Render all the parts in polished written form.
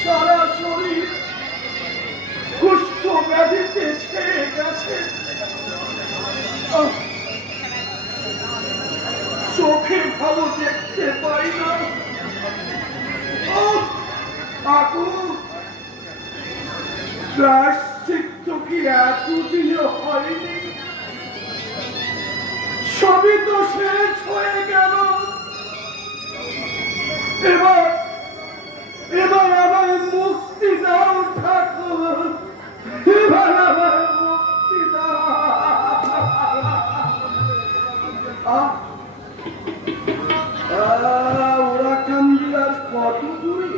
সারা শরীর কুষ্ঠ ব্যাধিতে ছেয়ে গেছে, চোখে ভালো দেখতে পাই না। ঠাকুর, প্রায়শ্চিত্ত কি এতদিনে হয়নি? সবই তো শেষ হয়ে গেল। এবার এবার আমার মুক্তি দাও ঠাকুর, এবার আমার মুক্তি দাও। ওরা কান্দিয়ার কত দূরে?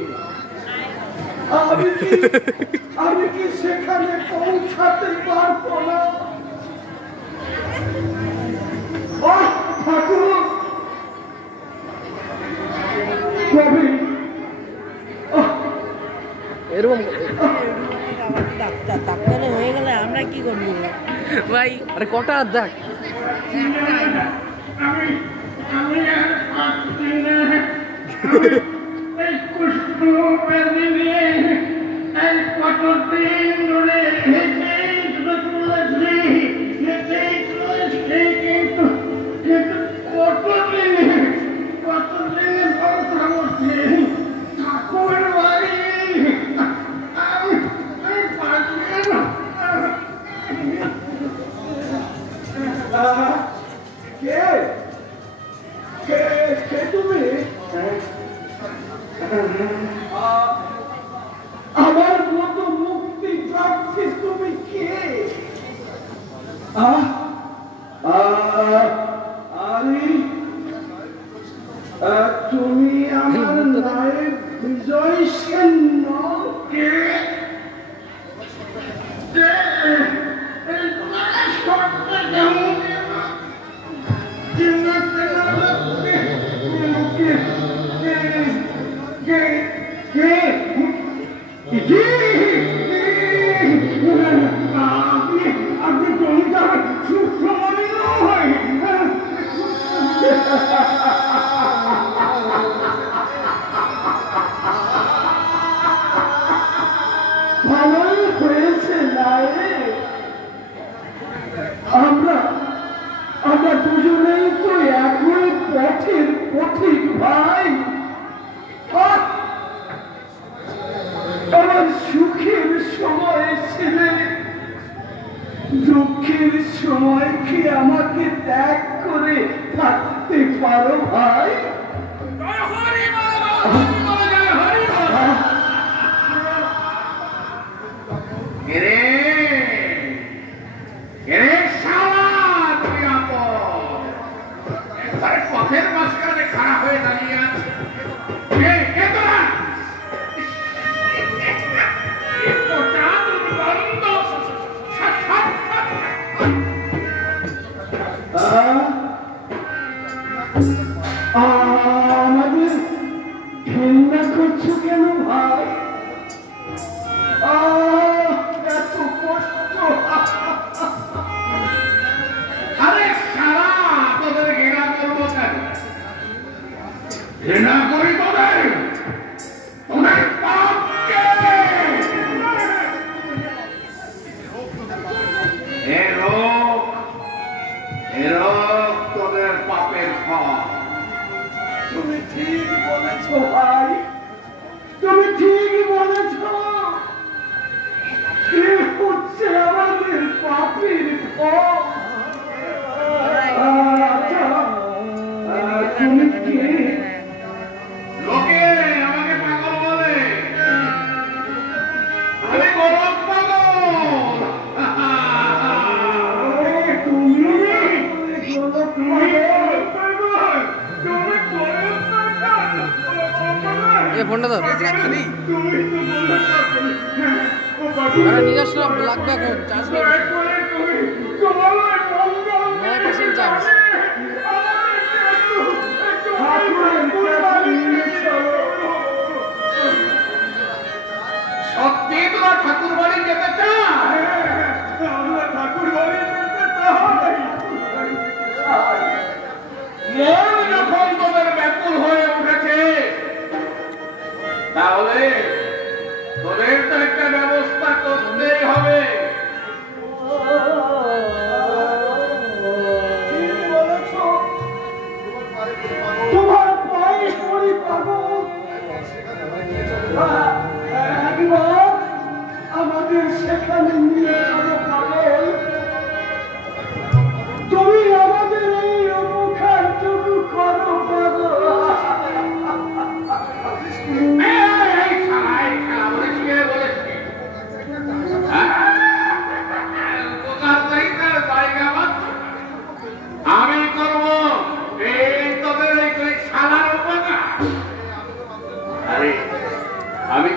আমি কি সেখানে পৌঁছাতে পারবো না? ঠাকুর, কবি এরকম ডাক্তার হয়ে গেলে আমরা কি করবো ভাই? আরে কটা দেখ, কতদিন ধরে ঠাকুর বাড়ি কে তুমি? আমার মতো মুক্তি প্রার্থী তুমি কে? আরে তুমি আমার নায়েব বিজয় সেন কে? আপনি জমিদার সুশ্রমণি নয়? ভালোই হয়েছে নায়ে, আমরা দুজনেই তো একই পথের পথিক ভাই। আমার সুখের সময় ছেলে, দুঃখের সময় কি আমাকে ত্যাগ করে থাকতে পারো ভাই? পথের মাঝখানে খাড়া হয়ে দাঁড়িয়ে আছে। আমাদের ঘৃণা করছো কেন ভাই? এত কষ্ট। আরে সারা তোদের ঘৃণা করবো কেন? ঘৃণা করি তোদের পাপকে। এ রোগ তোদের পাপের ফল। তুমি ঠিক বলেছ ভাই, তুমি ঠিক বলেছ। এ হচ্ছে আমাদের পাপের ফল। আচ্ছা, তুমি কে? লোকে আমাকে পাগল বলে, আমি গরম পাগল। ফোনটা ধর, নিয়ে আসলে লাগবে এখন চার্জ, 9% চার্জ। সত্যি তোমার ঠাকুর বাড়ি যেতে চায়? ঠাকুর বাড়ি যেতে চাই। মন যখন তোদের ব্যাকুল হয়ে উঠেছে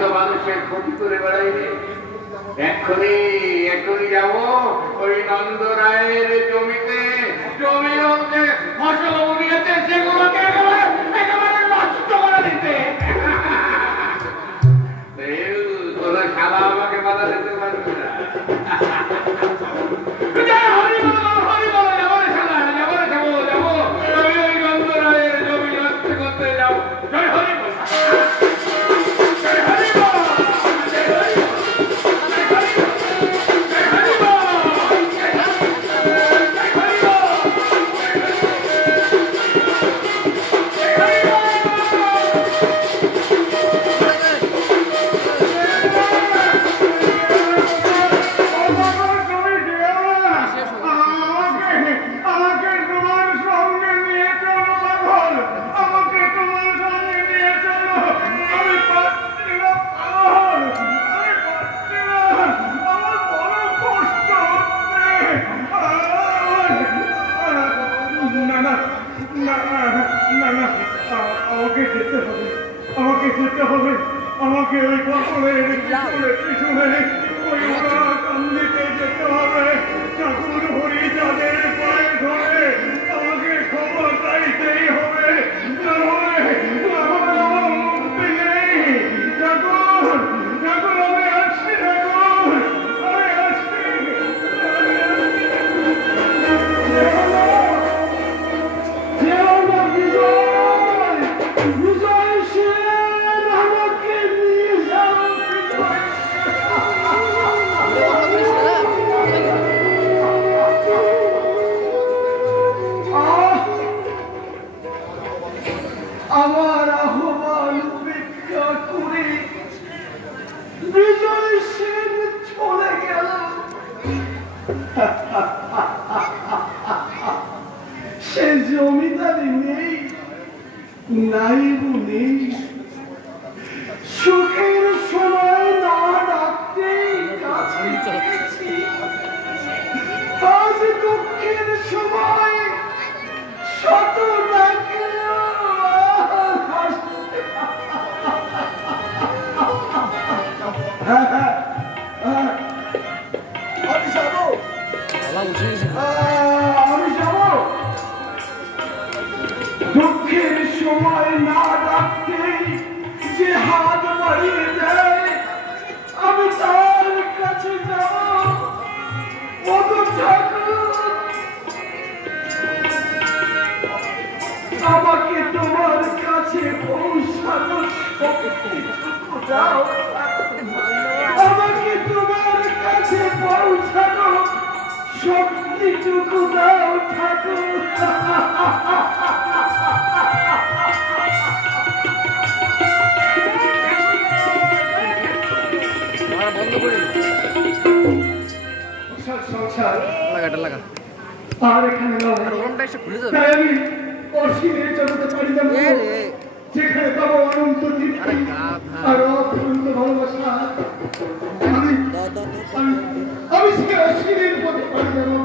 তো মানুষের ক্ষতি করে বেড়াইনি। এক্ষুনি যাবো ওই নন্দ রায়ের জমিতে, জমি যে ফসল উঠিয়েছে সেগুলোকে একেবারে নষ্ট করে দিতে। তোরা শালা আমাকে বাধা দিতে পারবে না। আমাকে ওই পাথরের পিছনে ওই কান্দিতে যেতে হবে। ঠাকুর হরি তাদের পায়ে ধরে আমাকে খবর চাইতেই হবে, না হলে আমার মুক্তি নেই। ঠাকুর ঠাকুর আমি আসছি, ঠাকুর আমি আসছি। আমার আহ্বান উপেক্ষা করে বিজয় সেন চলে গেল। সে জমিদারি নেই, নাইবু নেই, সুখের সময় না ডাকতেই কাছে গেছি। আজ দুঃখের সময় শত ডাকে আমি যাবো, আমি যাবো। দুঃখের সময় না ডাকতেই যে হাত বাড়িয়ে দেয় আমি তার কাছে যাব। আমাকে তোমার কাছে পৌঁছানোর শক্তিটুকু দাও, আমাকে তোমার কাছে পৌঁছানোর শক্তিটুকু দাও ঠাকুর। সংসার আর এখানে আমি অসীমের জগতে পারি যাবো, যেখানে পাবো অনন্ত তৃপ্তি আর অনন্ত ভালোবাসা। আমি সে অসীমের পথে পারি যাবো।